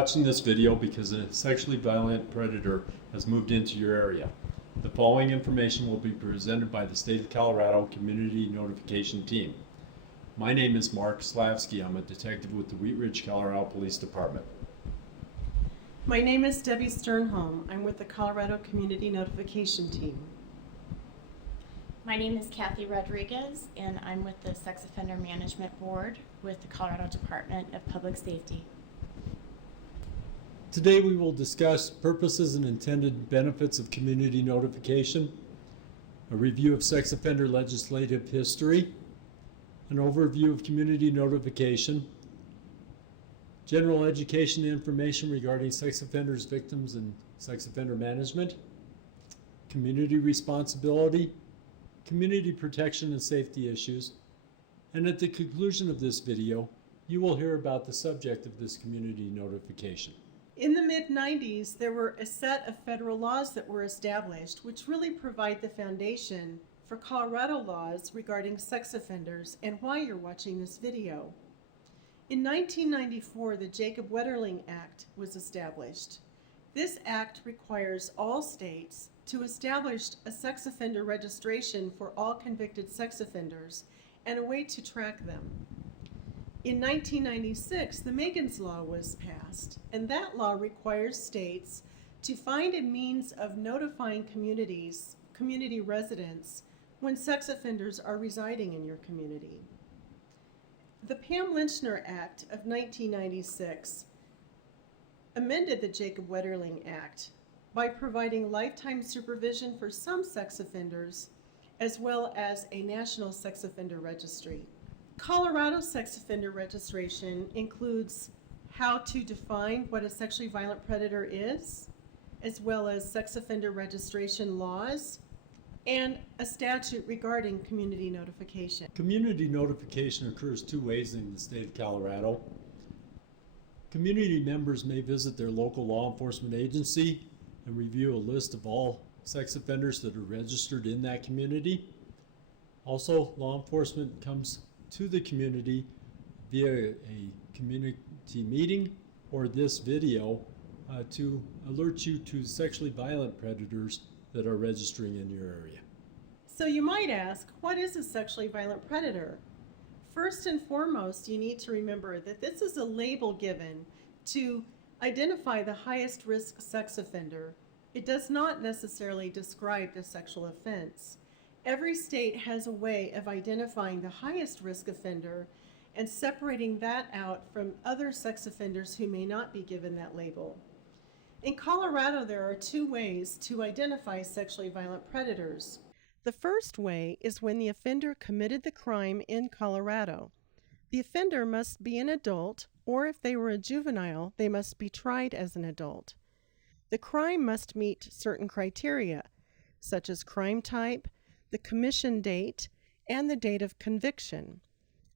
watching this video because a sexually violent predator has moved into your area. The following information will be presented by the State of Colorado Community Notification Team. My name is Mark Slavsky. I'm a detective with the Wheat Ridge, Colorado Police Department. My name is Debbie Sternholm. I'm with the Colorado Community Notification Team. My name is Kathy Rodriguez, and I'm with the Sex Offender Management Board with the Colorado Department of Public Safety. Today we will discuss purposes and intended benefits of community notification, a review of sex offender legislative history, an overview of community notification, general education information regarding sex offenders, victims, and sex offender management, community responsibility, community protection and safety issues, and at the conclusion of this video, you will hear about the subject of this community notification. In the mid-90s, there were a set of federal laws that were established which really provide the foundation for Colorado laws regarding sex offenders and why you're watching this video. In 1994, the Jacob Wetterling Act was established. This act requires all states to establish a sex offender registration for all convicted sex offenders and a way to track them. In 1996, the Megan's Law was passed, and that law requires states to find a means of notifying community residents, when sex offenders are residing in your community. The Pam Lynchner Act of 1996 amended the Jacob Wetterling Act by providing lifetime supervision for some sex offenders, as well as a national sex offender registry. Colorado sex offender registration includes how to define what a sexually violent predator is, as well as sex offender registration laws, and a statute regarding community notification. Community notification occurs two ways in the state of Colorado. Community members may visit their local law enforcement agency and review a list of all sex offenders that are registered in that community. Also, law enforcement comes to the community via a community meeting or this video to alert you to sexually violent predators that are registering in your area. So you might ask, what is a sexually violent predator? First and foremost, you need to remember that this is a label given to identify the highest risk sex offender. It does not necessarily describe the sexual offense. Every state has a way of identifying the highest risk offender and separating that out from other sex offenders who may not be given that label. In Colorado, there are two ways to identify sexually violent predators. The first way is when the offender committed the crime in Colorado. The offender must be an adult, or if they were a juvenile, they must be tried as an adult. The crime must meet certain criteria, such as crime type, the commission date, and the date of conviction.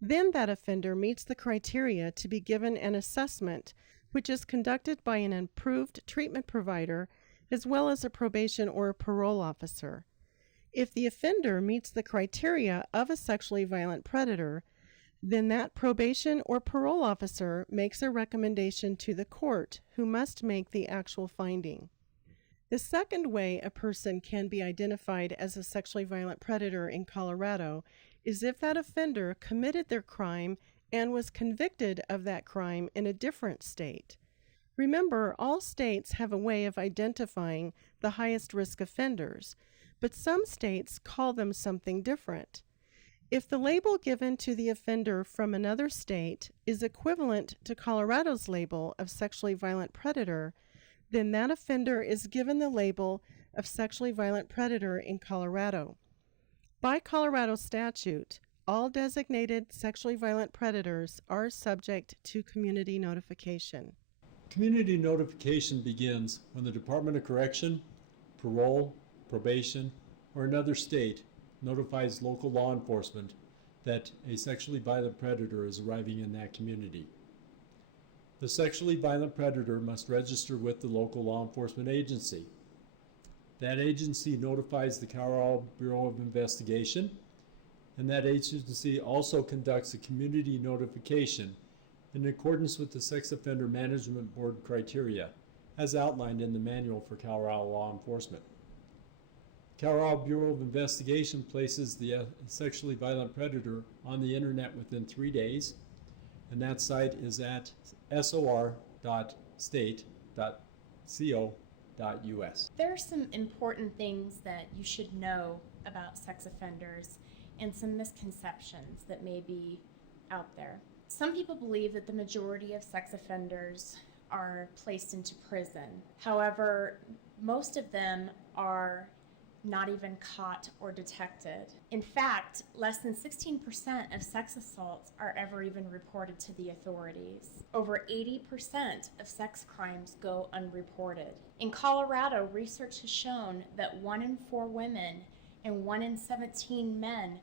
Then that offender meets the criteria to be given an assessment, which is conducted by an approved treatment provider as well as a probation or a parole officer. If the offender meets the criteria of a sexually violent predator, then that probation or parole officer makes a recommendation to the court, who must make the actual finding. The second way a person can be identified as a sexually violent predator in Colorado is if that offender committed their crime and was convicted of that crime in a different state. Remember, all states have a way of identifying the highest risk offenders, but some states call them something different. If the label given to the offender from another state is equivalent to Colorado's label of sexually violent predator, then that offender is given the label of sexually violent predator in Colorado. By Colorado statute, all designated sexually violent predators are subject to community notification. Community notification begins when the Department of Correction, parole, probation, or another state notifies local law enforcement that a sexually violent predator is arriving in that community. The sexually violent predator must register with the local law enforcement agency. That agency notifies the Colorado Bureau of Investigation, and that agency also conducts a community notification in accordance with the Sex Offender Management Board criteria, as outlined in the Manual for Colorado Law Enforcement. Colorado Bureau of Investigation places the sexually violent predator on the internet within 3 days, and that site is at sor.state.co.us. There are some important things that you should know about sex offenders and some misconceptions that may be out there. Some people believe that the majority of sex offenders are placed into prison. However, most of them are not even caught or detected. In fact, less than 16% of sex assaults are ever even reported to the authorities. Over 80% of sex crimes go unreported. In Colorado, research has shown that 1 in 4 women and 1 in 17 men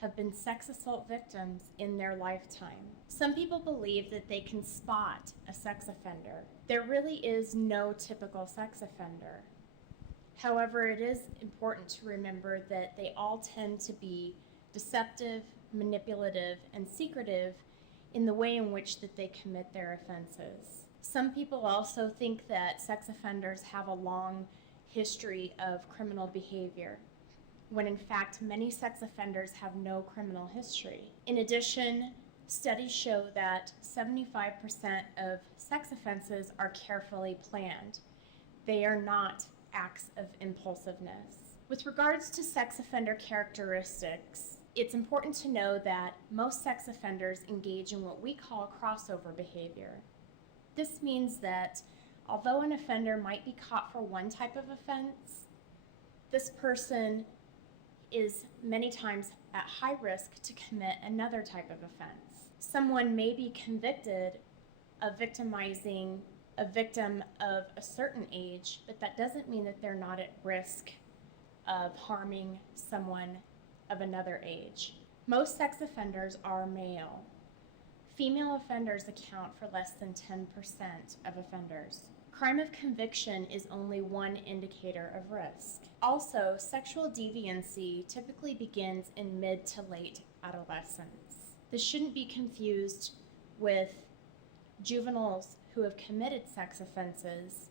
have been sex assault victims in their lifetime. Some people believe that they can spot a sex offender. There really is no typical sex offender. However, it is important to remember that they all tend to be deceptive, manipulative, and secretive in the way in which that they commit their offenses. Some people also think that sex offenders have a long history of criminal behavior, when in fact many sex offenders have no criminal history. In addition, studies show that 75% of sex offenses are carefully planned. They are not acts of impulsiveness. With regards to sex offender characteristics, it's important to know that most sex offenders engage in what we call crossover behavior. This means that although an offender might be caught for one type of offense, this person is many times at high risk to commit another type of offense. Someone may be convicted of victimizing a victim of a certain age, but that doesn't mean that they're not at risk of harming someone of another age. Most sex offenders are male. Female offenders account for less than 10% of offenders. Crime of conviction is only one indicator of risk. Also, sexual deviancy typically begins in mid to late adolescence. This shouldn't be confused with juveniles who have committed sex offenses,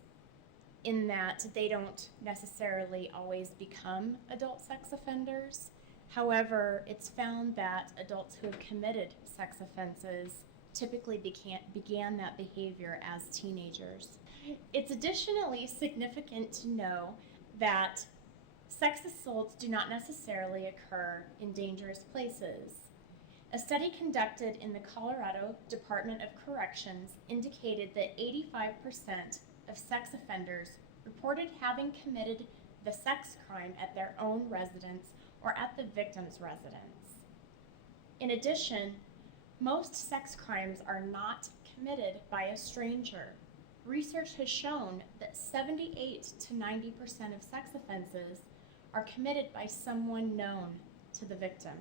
in that they don't necessarily always become adult sex offenders. However, it's found that adults who have committed sex offenses typically began that behavior as teenagers. It's additionally significant to know that sex assaults do not necessarily occur in dangerous places. A study conducted in the Colorado Department of Corrections indicated that 85% of sex offenders reported having committed the sex crime at their own residence or at the victim's residence. In addition, most sex crimes are not committed by a stranger. Research has shown that 78 to 90% of sex offenses are committed by someone known to the victim.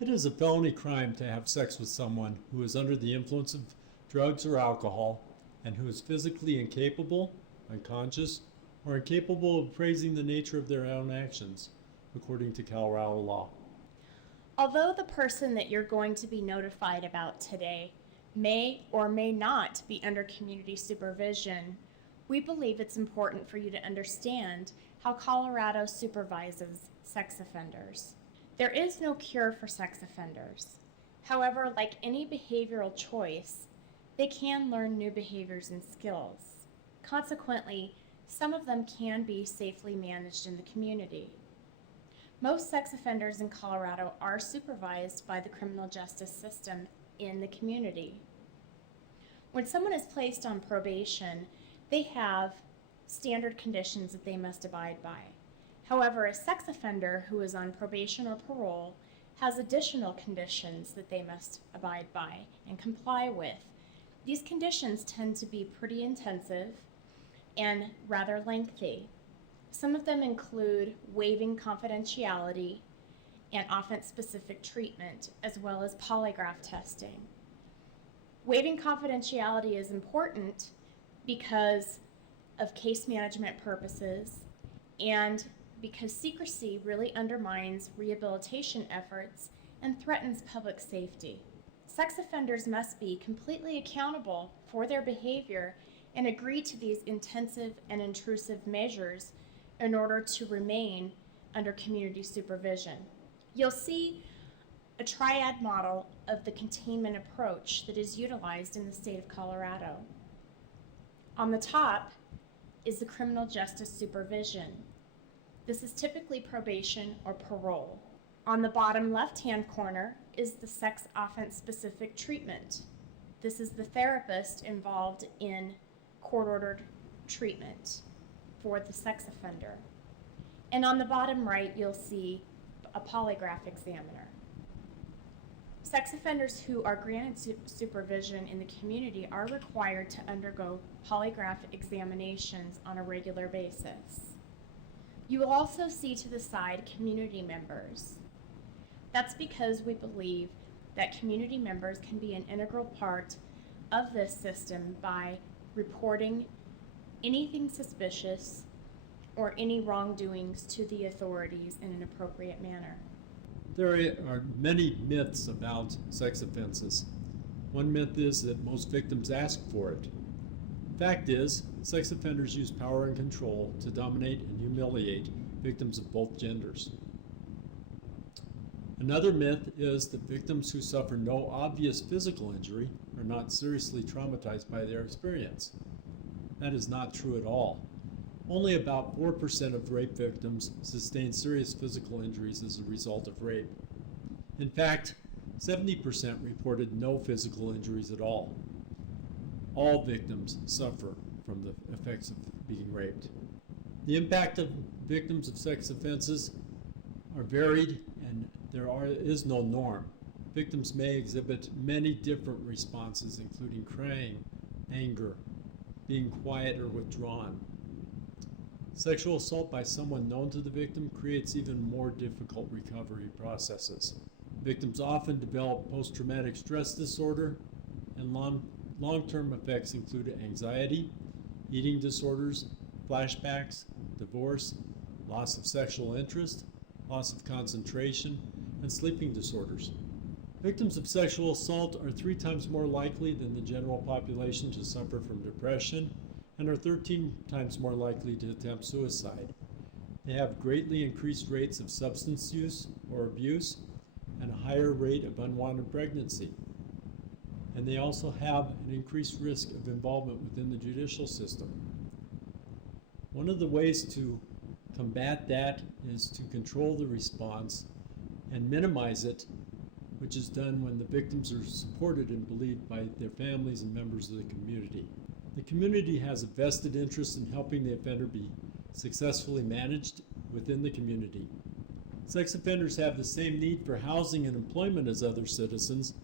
It is a felony crime to have sex with someone who is under the influence of drugs or alcohol and who is physically incapable, unconscious, or incapable of appraising the nature of their own actions, according to Colorado law. Although the person that you're going to be notified about today may or may not be under community supervision, we believe it's important for you to understand how Colorado supervises sex offenders. There is no cure for sex offenders. However, like any behavioral choice, they can learn new behaviors and skills. Consequently, some of them can be safely managed in the community. Most sex offenders in Colorado are supervised by the criminal justice system in the community. When someone is placed on probation, they have standard conditions that they must abide by. However, a sex offender who is on probation or parole has additional conditions that they must abide by and comply with. These conditions tend to be pretty intensive and rather lengthy. Some of them include waiving confidentiality and offense-specific treatment, as well as polygraph testing. Waiving confidentiality is important because of case management purposes and because secrecy really undermines rehabilitation efforts and threatens public safety. Sex offenders must be completely accountable for their behavior and agree to these intensive and intrusive measures in order to remain under community supervision. You'll see a triad model of the containment approach that is utilized in the state of Colorado. On the top is the criminal justice supervision. This is typically probation or parole. On the bottom left-hand corner is the sex offense-specific treatment. This is the therapist involved in court-ordered treatment for the sex offender. And on the bottom right, you'll see a polygraph examiner. Sex offenders who are granted supervision in the community are required to undergo polygraph examinations on a regular basis. You will also see to the side community members. That's because we believe that community members can be an integral part of this system by reporting anything suspicious or any wrongdoings to the authorities in an appropriate manner. There are many myths about sex offenses. One myth is that most victims ask for it. Fact is, sex offenders use power and control to dominate and humiliate victims of both genders. Another myth is that victims who suffer no obvious physical injury are not seriously traumatized by their experience. That is not true at all. Only about 4% of rape victims sustain serious physical injuries as a result of rape. In fact, 70% reported no physical injuries at all. All victims suffer from the effects of being raped. The impact of victims of sex offenses are varied, and there is no norm. Victims may exhibit many different responses, including crying, anger, being quiet or withdrawn. Sexual assault by someone known to the victim creates even more difficult recovery processes. Victims often develop post-traumatic stress disorder, and long-term effects include anxiety, eating disorders, flashbacks, divorce, loss of sexual interest, loss of concentration, and sleeping disorders. Victims of sexual assault are 3 times more likely than the general population to suffer from depression, and are 13 times more likely to attempt suicide. They have greatly increased rates of substance use or abuse and a higher rate of unwanted pregnancy. And they also have an increased risk of involvement within the judicial system. One of the ways to combat that is to control the response and minimize it, which is done when the victims are supported and believed by their families and members of the community. The community has a vested interest in helping the offender be successfully managed within the community. Sex offenders have the same need for housing and employment as other citizens,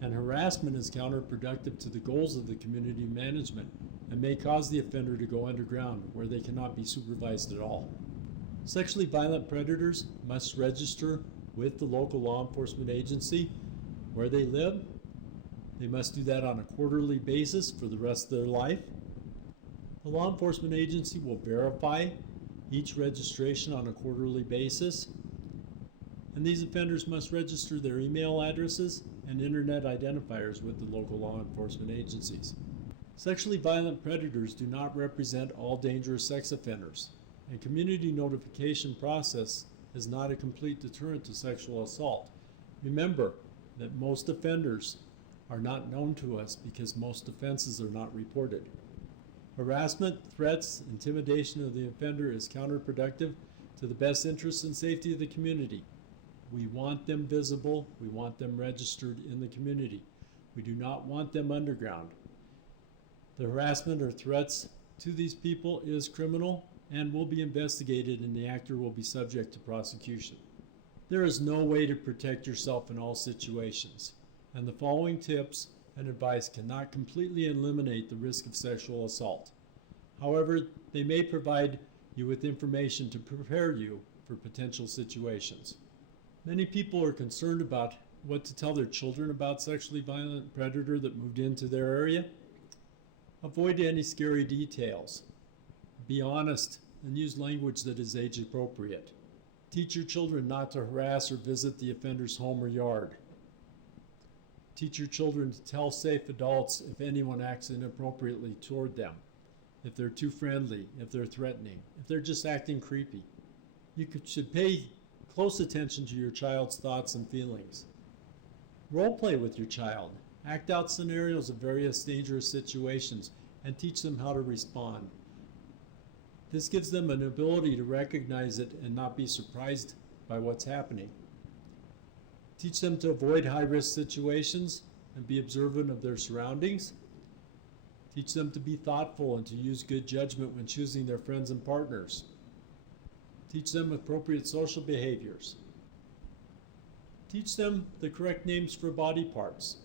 and harassment is counterproductive to the goals of the community management and may cause the offender to go underground where they cannot be supervised at all. Sexually violent predators must register with the local law enforcement agency where they live. They must do that on a quarterly basis for the rest of their life. The law enforcement agency will verify each registration on a quarterly basis. And these offenders must register their email addresses and internet identifiers with the local law enforcement agencies. Sexually violent predators do not represent all dangerous sex offenders, and community notification process is not a complete deterrent to sexual assault. Remember that most offenders are not known to us because most offenses are not reported. Harassment, threats, intimidation of the offender is counterproductive to the best interests and safety of the community. We want them visible, we want them registered in the community. We do not want them underground. The harassment or threats to these people is criminal and will be investigated, and the actor will be subject to prosecution. There is no way to protect yourself in all situations, and the following tips and advice cannot completely eliminate the risk of sexual assault. However, they may provide you with information to prepare you for potential situations. Many people are concerned about what to tell their children about sexually violent predator that moved into their area. Avoid any scary details. Be honest and use language that is age appropriate. Teach your children not to harass or visit the offender's home or yard. Teach your children to tell safe adults if anyone acts inappropriately toward them, if they're too friendly, if they're threatening, if they're just acting creepy. Should pay close attention to your child's thoughts and feelings. Role play with your child. Act out scenarios of various dangerous situations and teach them how to respond. This gives them an ability to recognize it and not be surprised by what's happening. Teach them to avoid high-risk situations and be observant of their surroundings. Teach them to be thoughtful and to use good judgment when choosing their friends and partners. Teach them appropriate social behaviors. Teach them the correct names for body parts.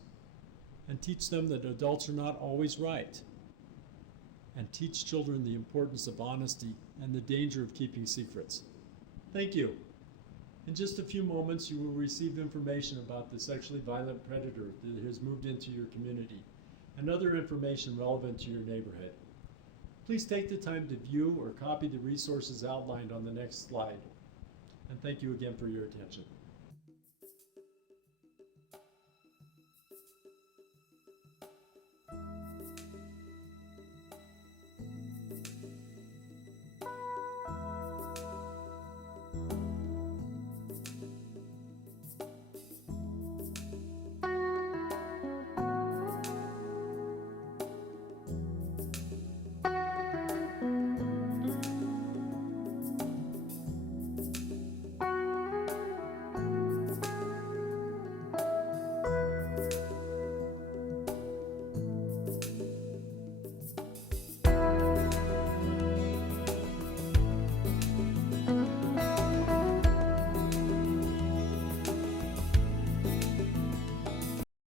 And teach them that adults are not always right. And teach children the importance of honesty and the danger of keeping secrets. Thank you. In just a few moments, you will receive information about the sexually violent predator that has moved into your community and other information relevant to your neighborhood. Please take the time to view or copy the resources outlined on the next slide. And thank you again for your attention.